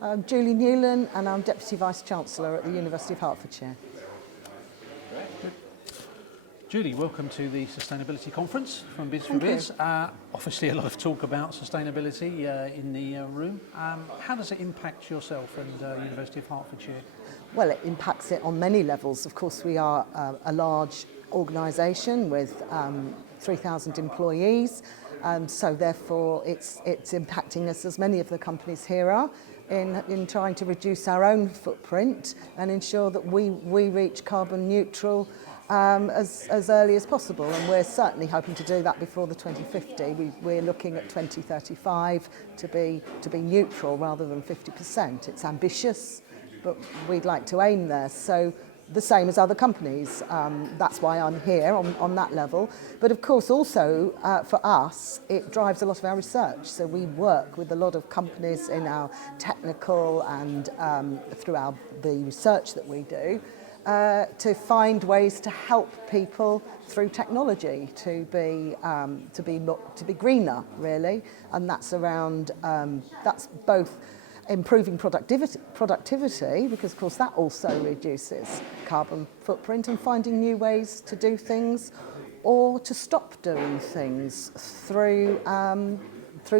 I'm Julie Newlan and I'm Deputy Vice-Chancellor at the University of Hertfordshire. Julie, welcome to the Sustainability Conference from Biz for Biz. Obviously a lot of talk about sustainability in the room. How does it impact yourself and University of Hertfordshire? Well, it impacts it on many levels. Of course, we are a large organisation with 3,000 employees, so therefore it's impacting us, as many of the companies here are, in trying to reduce our own footprint and ensure that we reach carbon neutral as early as possible, and we're certainly hoping to do that before the 2050. We're looking at 2035 to be neutral rather than 50%. It's ambitious, but we'd like to aim there. So the same as other companies. That's why I'm here on that level. But of course also for us, it drives a lot of our research. So we work with a lot of companies in our technical and through the research that we do to find ways to help people through technology to be greener, really. And that's around that's both improving productivity, because of course that also reduces carbon footprint, and finding new ways to do things or to stop doing things through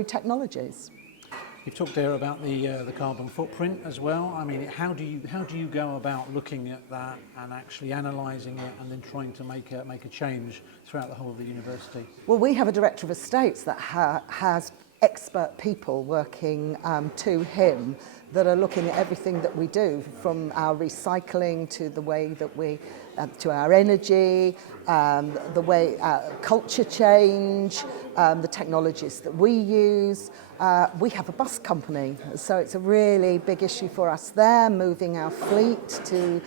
technologies. You've talked there about the carbon footprint as well. I mean, how do you go about looking at that and actually analysing it and then trying to make a change throughout the whole of the university? Well, we have a Director of Estates that has expert people working to him that are looking at everything that we do, from our recycling to the way that we to our energy, the way culture change, the technologies that we use. We have a bus company, so it's a really big issue for us there, moving our fleet to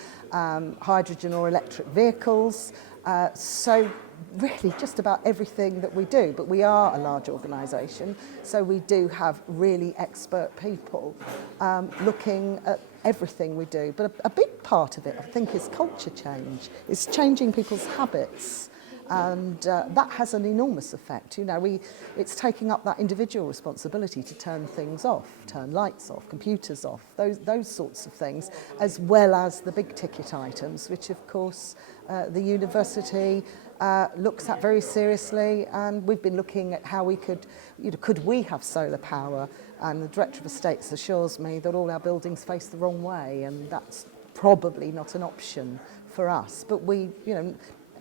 hydrogen or electric vehicles. So really just about everything that we do, but we are a large organisation, so we do have really expert people looking at everything we do. But a big part of it, I think, is culture change. It's changing people's habits, and that has an enormous effect. You know, it's taking up that individual responsibility to turn things off, turn lights off, computers off, those sorts of things, as well as the big ticket items, which of course the university looks at very seriously. And we've been looking at how we could we have solar power, and the Director of Estates assures me that all our buildings face the wrong way, and that's probably not an option for us. But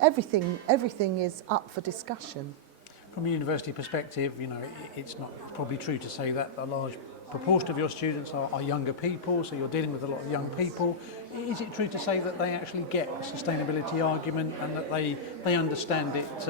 everything is up for discussion. From a university perspective, it's not probably true to say that a large proportion of your students are younger people, so you're dealing with a lot of young people. Is it true to say that they actually get a sustainability argument and that they understand it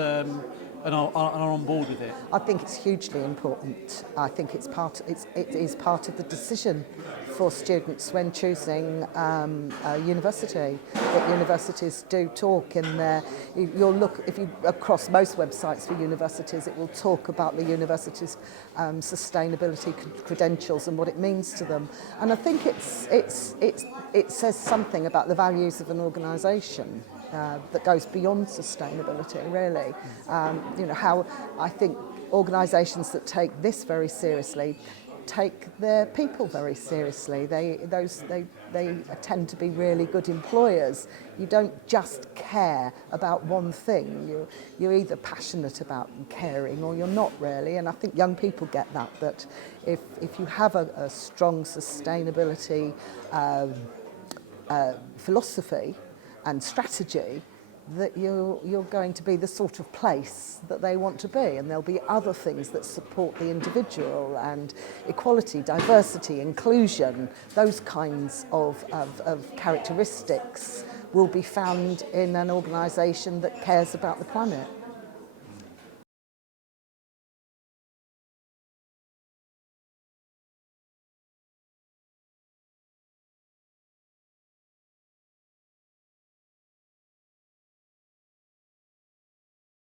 and are on board with it? I think it's hugely important. I think it is part of the decision for students when choosing a university. That universities do talk in there. If you across most websites for universities, it will talk about the university's sustainability credentials and what it means to them. And I think it says something about the values of an organisation that goes beyond sustainability, really. How I think organisations that take this very seriously take their people very seriously. They tend to be really good employers. You don't just care about one thing. You're either passionate about caring or you're not, really. And I think young people get that if you have a strong sustainability philosophy and strategy, that you're going to be the sort of place that they want to be, and there'll be other things that support the individual, and equality, diversity, inclusion, those kinds of characteristics will be found in an organisation that cares about the planet.